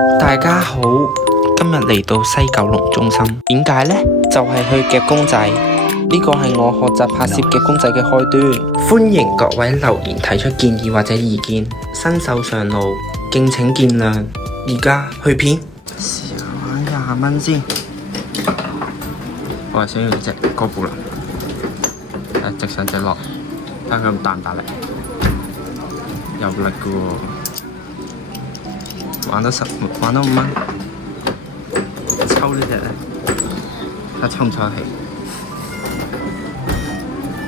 大家好，今日嚟到西九龍中心，點解呢？就係去夾公仔，呢個係我學習拍攝夾公仔嘅開端。歡迎各位留言提出建議或者意見，新手上路，敬請見諒。而家去片，試下玩20蚊先。我係想要隻哥布林，直上直落，睇佢大唔大力，有力嘅喎。玩到5蚊，抽呢隻咧，睇抽唔抽得起？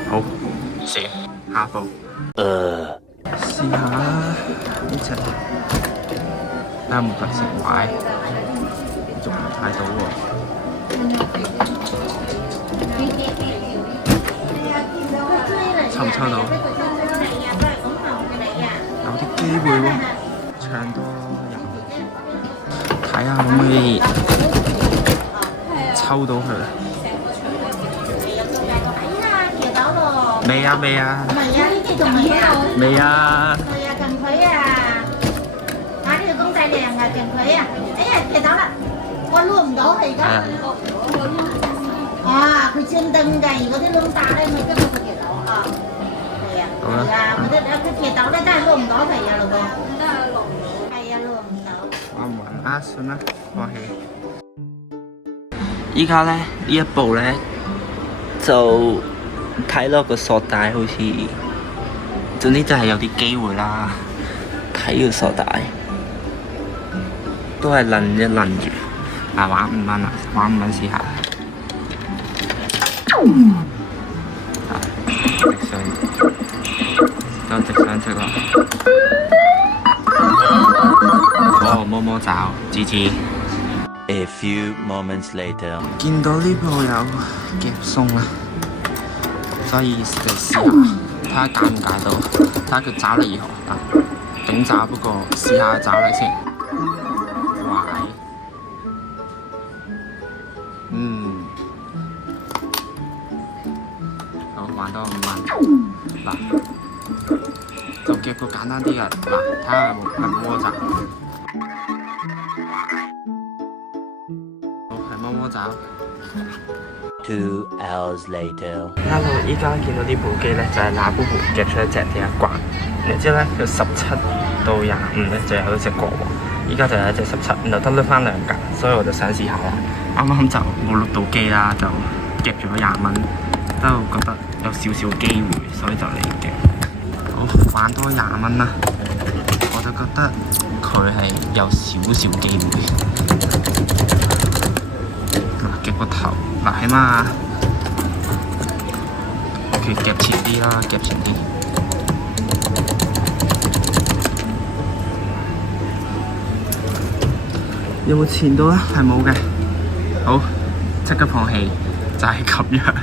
好，試下步。試下啦，呢隻睇下有冇特色壞，仲唔睇到喎？抽唔抽到？有啲機會喎，唱多人。睇下可唔可以抽到佢？未啊！未啊！呢啲仲未啊！未啊！係啊，近佢啊！呢條公仔靚啊，近佢啊！哎呀，跌到啦！我攞唔到佢而家。啊！佢專登㗎，如果啲窿打咧，佢根本佢跌到啊！係啊！係啊！佢跌到咧，真係攞唔到佢啊，老公。係啊，攞唔到。玩唔玩啊？算啦，放棄。依家咧呢一步咧就睇落個索帶好似，總之就係有啲機會啦。睇個索帶都係擰一擰住。嗱，玩5蚊啦，玩5蚊試下。直上直落。哦，摸摸爪，GG。A few moments later， 見到呢鋪有夾餸啦，所以就試下睇下解唔解到，睇下佢爪力如何。頂爪不過試下爪力先。壞。好，玩多5蚊。嗱，就夾個簡單啲嘅。嗱，睇下有冇摸爪。摸摸爪。2 hours later， Hello， 依家見到呢部機咧，就係那部夾出一隻第一關，然之後咧佢17到25咧就有一隻國王，依家就有一隻17，然後得翻2格，所以我就想試下啦。啱啱就冇錄到機啦，就夾咗20蚊，都覺得有少少機會，所以就嚟夾。好，玩多20蚊啦，我就覺得佢係有少少機會。夾個頭，嗱，起碼佢夾前啲啦，夾前啲。有冇前到啊？係冇嘅。好，即刻放棄，就係咁樣。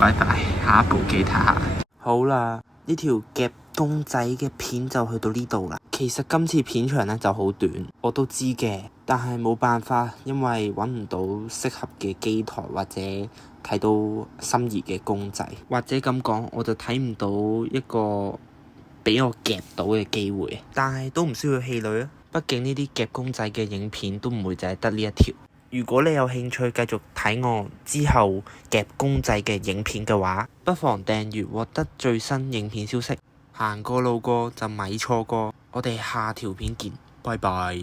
拜拜，下一部機睇下。好啦，呢條夾公仔嘅片就去到呢度啦。其實今次片長咧就好短，我都知嘅，但係冇辦法，因為揾唔到適合嘅機台或者睇到心儀嘅公仔，或者咁講，我就睇唔到一個俾我夾到嘅機會。但係都唔需要氣餒啊，畢竟呢啲夾公仔嘅影片都唔會就係得呢一條。如果你有興趣繼續睇我之後夾公仔嘅影片嘅話，不妨訂閱獲得最新影片消息。行過路過就咪錯過，我哋下條片見，拜拜。